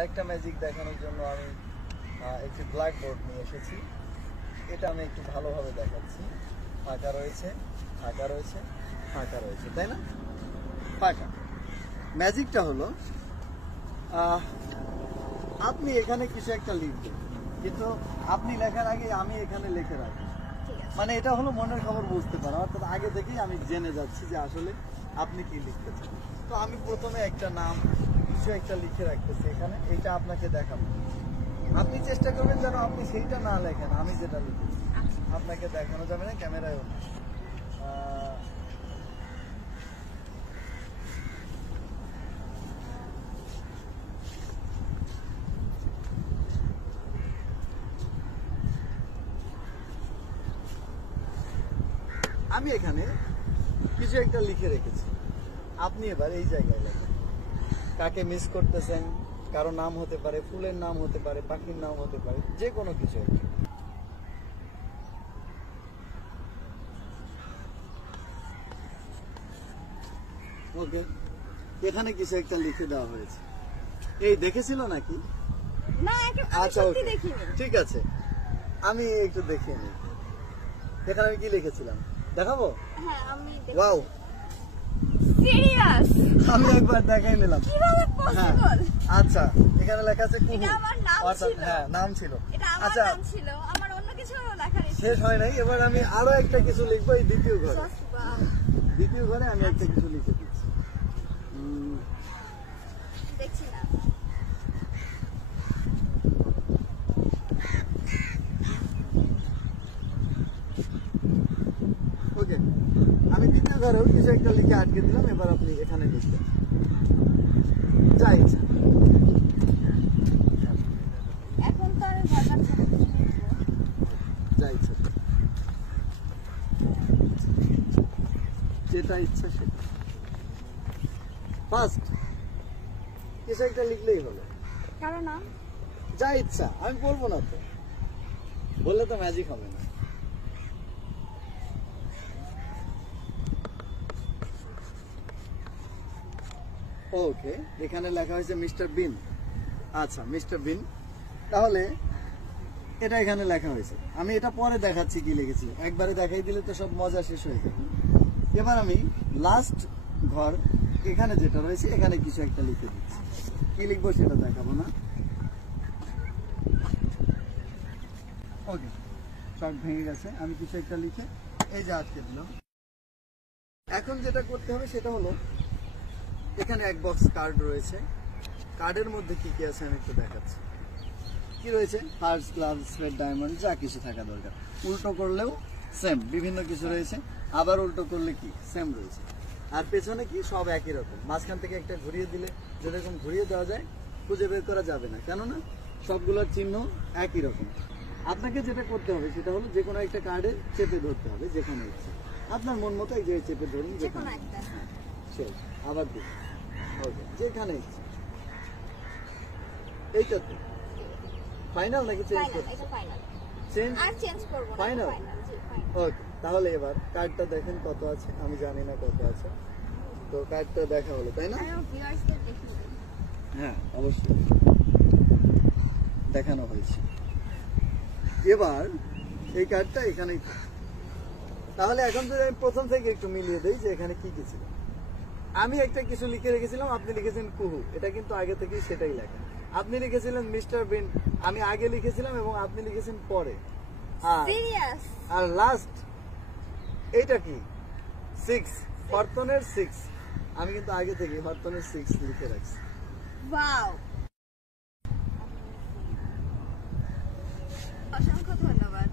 আরেকটা ম্যাজিক দেখানোর জন্য আমি একটি ব্ল্যাকবোর্ড নিয়ে এসেছি। এটা আমি একটু ভালোভাবে দেখাচ্ছি। ফাঁকা রয়েছে, ফাঁকা রয়েছে, ফাঁকা রয়েছে, তাই না? ফাঁকা। ম্যাজিকটা হলো আপনি এখানে কিছু একটা লিখবেন, কিন্তু আপনি লেখার আগে আমি এখানে লিখে রাখবো। মানে এটা হলো মনের খবর বুঝতে পারা, অর্থাৎ আগে থেকেই আমি জেনে যাচ্ছি যে আসলে আপনি কি লিখতে চান। তো আমি প্রথমে একটা নাম কিছু একটা লিখে রাখতেছি এখানে, এইটা আপনাকে দেখাবো। আপনি চেষ্টা করবেন যেন আপনি সেইটা না লেখেন, আমি যেটা লিখেছি আপনাকে দেখানো যাবে না, ক্যামেরায়ও না। আমি এখানে কিছু একটা লিখে রেখেছি, আপনি এবার এই জায়গায় লেখেন কাকে মিস করতেছেন। কারো নাম হতে পারে, ফুলের নাম হতে পারে, পাখির নাম হতে পারে, যে কোনো কিছু। ওকে, এখানে কিছু একটা লিখে দেওয়া হয়েছে। এই দেখেছিল নাকি? না, আচ্ছা ঠিক আছে, আমি একটু দেখিয়ে নিই। এখানে আমি কি লিখেছিলাম দেখাবো? হ্যাঁ, আমি ওয়াও, সিরিয়াস, আমি একবার দেখাই নিলাম। কিভাবে পসিবল? আচ্ছা, এখানে লেখা আছে কুহু। এটা আমার নাম ছিল। হ্যাঁ, নাম ছিল। এটা আমার আচ্ছা, নাম ছিল, আমার অন্য কিছু লেখা নেই। শেষ হয় নাই, এবার আমি আরো একটা কিছু লিখবো এই দ্বিতীয় ঘরে। দ্বিতীয় ঘরে আমি একটা কিছু লিখে দিচ্ছি। দেখছি না। ওকে, আমি দ্বিতীয় ঘরেও কিছু একটা লিখে আটকে দিলাম। এবার আপনি এখানে লিখবেন যা ইচ্ছা। এখন তো আর ভাষা যা ইচ্ছা, যেটা ইচ্ছা সেটা। ফার্স্ট কিছু একটা লিখলেই হলো। কারণ নাম যা ইচ্ছা, আমি বলবো না তো, বললে তো ম্যাজিক হবে না। ওকে, এখানে লেখা হয়েছে মিস্টার বিন। আচ্ছা, মিস্টার বিন, তাহলে এটা এখানে লেখা হয়েছে। আমি এটা পরে দেখাচ্ছি কি লিখেছি, একবারে দেখাই দিলে তো সব মজা শেষ হয়ে যাবে। এবার আমি লাস্ট ঘর এখানে যেটা রয়েছে এখানে কিছু একটা লিখে দিচ্ছি। কি লিখবো সেটা দেখাবো না। ওকে, শর্ট ভেঙে গেছে, আমি কিছু একটা লিখে এই যে আটকে দিলাম। এখন যেটা করতে হবে সেটা হলো এখানে এক বক্স কার্ড রয়েছে। কার্ডের মধ্যে কি কি আছে আমি একটু দেখাচ্ছি। কি রয়েছে? হার্টস, ক্লাবস, স্পেড, ডায়মন্ড, যা কিছু থাকা দরকার। উল্টো করলেও সেম বিভিন্ন কিছু রয়েছে, আবার উল্টো করলে কি সেম রয়েছে। আর পেছনে কি সব একই রকম। মাঝখান থেকে একটা ঘুরিয়ে দিলে যেরকম ঘুরিয়ে দেওয়া যায় খুঁজে বের করা যাবে না, কেননা সবগুলোর চিহ্ন একই রকম। আপনাকে যেটা করতে হবে সেটা হলো যে কোনো একটা কার্ডে চেপে ধরতে হবে যেখানে ইচ্ছে। আপনার মন মতো এই যে চেপে ধরুন যেখানে, শেষ। আবার দেখুন, ওকে, যেখানে ইচ্ছে। এইটা তো ফাইনাল নাকি চেঞ্জ করতে? চেঞ্জ আর চেঞ্জ করব না, ফাইনাল। ওকে, তাহলে এবার কার্ডটা দেখেন কত আছে। আমি জানি না কত আছে, তো কার্ডটা দেখা হলো, তাই না? হ্যাঁ, অবশ্যই দেখানো হয়েছে। এবার এই কার্ডটা এখানেই। তাহলে এখন যদি আমি প্রথম থেকে একটু মিলিয়ে দেই যে এখানে কি কি ছিল। আমি একটা কিছু লিখে রেখেছিলাম, আপনি লিখেছেন কুহু, এটা কিন্তু আগে থেকেই সেটাই লেখা। আপনি লিখেছিলেন মিস্টার বিন, আমি আগে লিখেছিলাম এবং আপনি লিখেছেন পরে। আর লাস্ট এইটা কি? 6, হরতনের 6, আমি কিন্তু আগে থেকে হরতনের 6 লিখে রাখছি। ওয়াও, অসংখ্য ধন্যবাদ।